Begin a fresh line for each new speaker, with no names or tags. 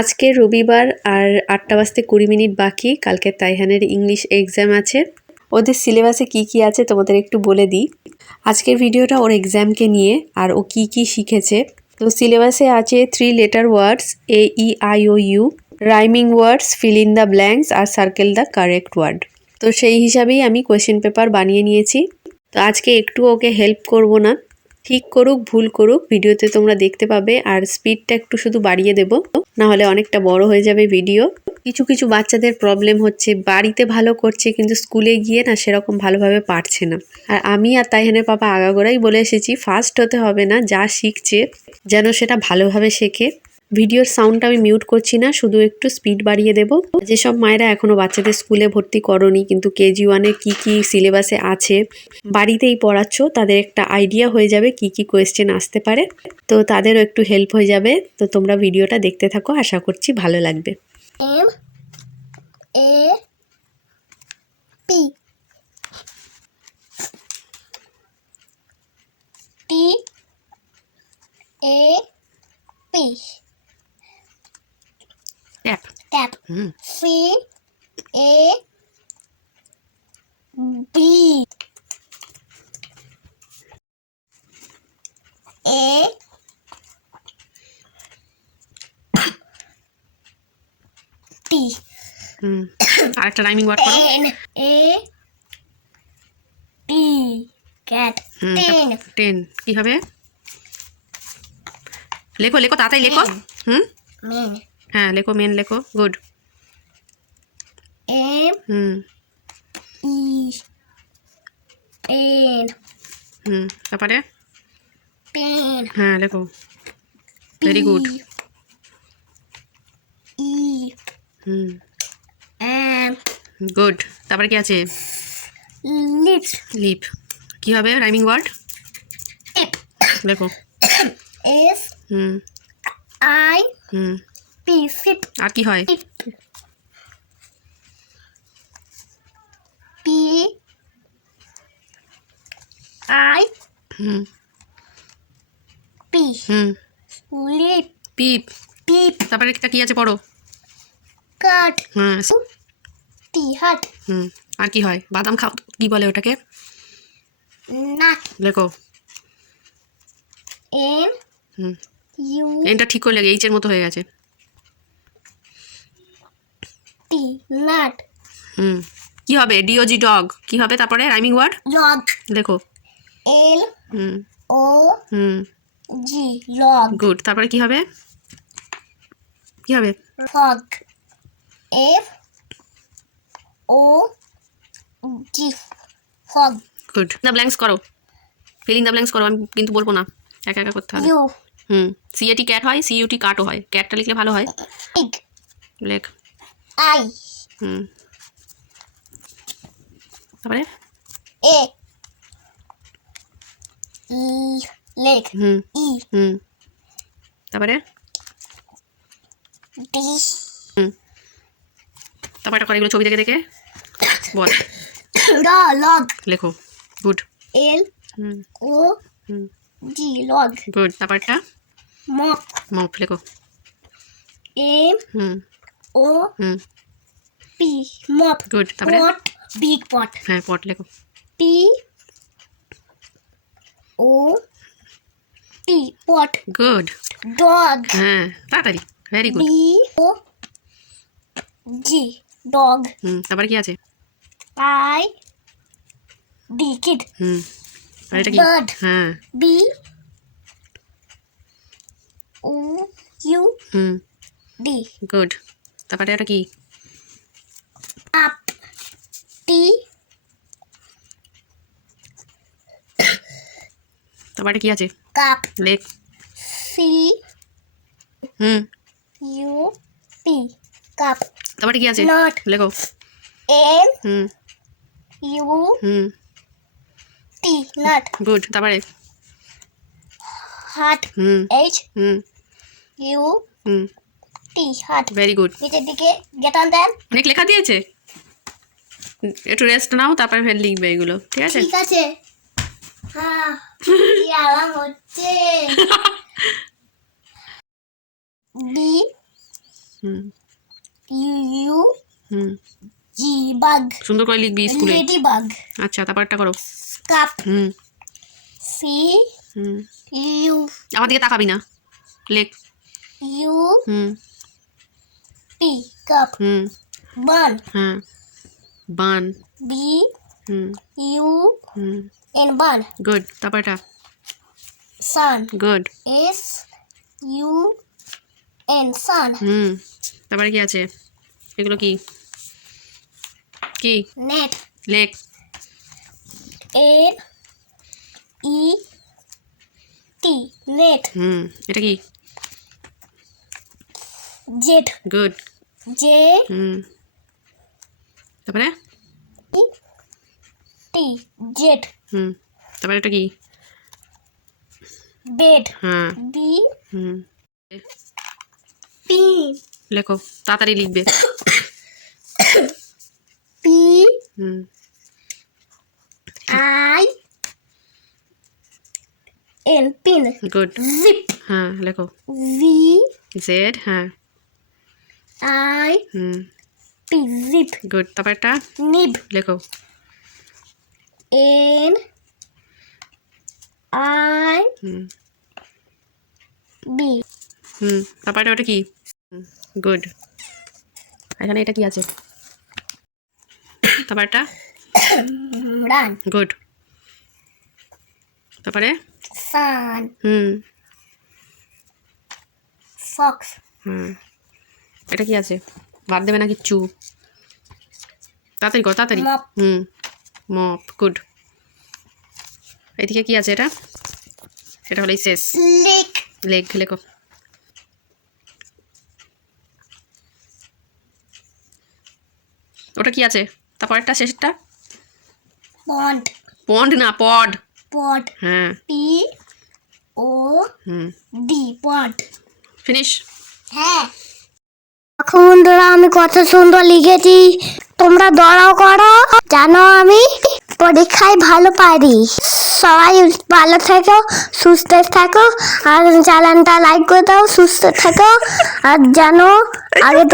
আজকে রবিবার আর আটটা বাজতে কুড়ি মিনিট বাকি। কালকে তাইহানের ইংলিশ এক্সাম আছে। ওদের সিলেবাসে কি কি আছে তোমাদের একটু বলে দিই। আজকের ভিডিওটা ওর এক্সামকে নিয়ে আর ও কি কি শিখেছে। তো সিলেবাসে আছে three letter words A E I O U rhyming words fill in the blanks R circle the correct word তো সেই হিসাবেই আমি কোয়েশ্চেন পেপার বানিয়ে নিয়েছি। তো আজকে একটু ওকে হেল্প করব না। ঠিক করুক, ভুল করুক, ভিডিওতে তোমরা দেখতে পাবে আর স্পিডটা একটু শুধু বাড়িয়ে দেবো। নাহলে অনেকটা বড় হয়ে যাবে ভিডিও। কিছু কিছু বাচ্চাদের প্রবলেম হচ্ছে, বাড়িতে ভালো করছে কিন্তু স্কুলে গিয়ে না সেরকম ভালোভাবে পারছে না। আর আমি আর তাইহানের পাপা আগাগোড়াই বলে এসেছি ফার্স্ট হতে হবে না, যা শিখছে যেন সেটা ভালোভাবে শেখে। ভিডিওর সাউন্ডটা আমি মিউট করছি না, শুধু একটু স্পিড বাড়িয়ে দেব। যেসব মায়েরা এখনও বাচ্চাদের স্কুলে ভর্তি করনি, কিন্তু কেজি ওয়ানে কী কী সিলেবাসে আছে, বাড়িতেই পড়াচ্ছ, তাদের একটা আইডিয়া হয়ে যাবে কি কি কোয়েশ্চেন আসতে পারে। তো তাদেরও একটু হেল্প হয়ে যাবে। তো তোমরা ভিডিওটা দেখতে থাকো, আশা করছি ভালো লাগবে।
M A P T A P C A B A T
হুম। আরেকটা রাইমিং ওয়ার্ড করো।
T cat
হুম
ten
টেন কি হবে লেখো লেখো তাড়াতাড়ি লেখো। হুম? হ্যাঁ লেখো মেন লেখো। গুড
M
হুম
E pen
হুম তারপরে?
Pen.
হ্যাঁ লেখো। ভেরি গুড
E
হুম
M.
গুড তারপরে কি আছে?
Lips
লিপ কি হবে? রাইমিং ওয়ার্ড লেখো।
S
হুম
I
হুম
P. Sip
আর কি হয়?
P I
হুম
P
হুম।
lip
পিপ
peep
তারপরে একটা কি আছে পড়ো?
cut
হ্যাঁ
T hat
হুম। আর কি হয়? বাদাম খাও কি বলে ওটাকে?
Nut
লেখো।
N
হুম।
U
এনটা ঠিক করলে এইচের মতো হয়ে গেছে।
T nut
হুম। কি হবে? ডিওজি ডগ কি হবে তারপরে? Rhyming word
log.
দেখো।
এল
হুম।
ও
হুম।
জি log.
গুড তারপরে কি হবে? কি হবে?
Fog F O G fog
good the blanks করো। ফিলিং দ্য ব্ল্যাঙ্কস করো। আমি কিন্তু বলব না। একা একা করতে হবে। হুম। সিএটি ক্যাট হয় সিইউটি কাটও হয়। ক্যাটটা লিখলে ভালো হয়। লেখ
I.
হুম। তারপরে
A E leg
hmm
E
হুম তারপরে?
D
তারপর একটা করে এগুলো ছবি দেখে দেখে বল।
Ra log.
লেখো গুড। হুম
O
হুম।
G log
গুড তারপর একটা?
mop
মপ লেখো।
এম
হুম
ও
হুম।
পি mop
গুড তারপরে?
Pot. big pot
হ্যাঁ পট লেখো
P O T pot.
Good
dog.
হ্যাঁ তাড়াতাড়ি very
B
good
O G dog.
হুম তারপরে কি আছে
I D kid.
হুম আর এটা কি
Bird.
হ্যাঁ
B O U
হুম
D.
গুড তারপরে এটা কি
up T
তারপরে কি আছে?
কাপ।
লেখ
সি।
হুম।
ইউ। P cup.
তারপরে কি আছে?
not
লেখো।
N
হুম।
ইউ।
হুম।
টি। nut
গুড তারপরে?
heart
হুম।
এইচ।
হুম।
ইউ।
হুম।
টি। heart
very good.
নিচের দিকে on them
অনেক লেখা দিয়েছে। একটু রেস্ট নাও তারপরে ফের লিখবে এগুলো ঠিক আছে?
ঠিক আছে। হ্যাঁ হচ্ছে। D
হুম।
ইউ
হুম।
জি বাগ
সুন্দর করে লিখবি স্কুলে।
লেডি বাগ
আচ্ছা তারপরটা করো।
কাপ
হুম।
সি
হুম।
ইউ।
আমার দিকে তাকাবি না। লেখ।
ইউ।
হুম।
P cup.
হুম।
বান।
হ্যাঁ। বান।
বি
হুম।
ইউ
হুম।
N bun.
গুড তারপরটা?
Sun.
Good.
S U N sun.
হুম তারপরে কি আছে? এগুলো কি? কি?
নেট।
লেখ
এন ই টি নেট।
হুম এটা কি?
জেড।
গুড।
জে
হুম। তারপরে?
T jet.
হুম তারপরে এটা কি?
বেড।
হ্যাঁ।
বি
হুম।
পি।
লেখো তাড়াতাড়ি লিখবে।
P.
Hmm.
I. N pin.
Good.
Zip.
হ্যাঁ লেখো।
ভি
জেড হ্যাঁ।
I.
Hmm.
P zip
good তারপরটা?
নিব
লেখো।
এন আই বি
হুম। তারপরটা ওটা কি? গুড এখানে এটা কি আছে? তারপরটা?
রান
গুড তারপরে?
সান
হুম।
ফক্স
হুম। এটা কি আছে? বাদ দেবে না কিচ্ছু। তাড়াতাড়ি কর তাড়াতাড়ি। হুম মপ গুড। এদিকে কি আছে এটা? এটা হলো শেষ।
লিক।
লেগ লেখো ওটা কি আছে? তারপরেরটা শেষেরটা?
পন্ড।
পন্ড না পড।
পট
হ্যাঁ।
পি ও
হুম।
D pot
finish.
হ্যাঁ। এখন বন্ধুরা, আমি কত সুন্দর লিখেছি। তোমরা দড়াও করো, জানো আমি পরীক্ষায় ভালো পারি। সবাই ভালো থেকো, সুস্থ থাকো, আর চ্যানেলটা লাইক করে দাও, সুস্থ থাকো, আর জানো আগে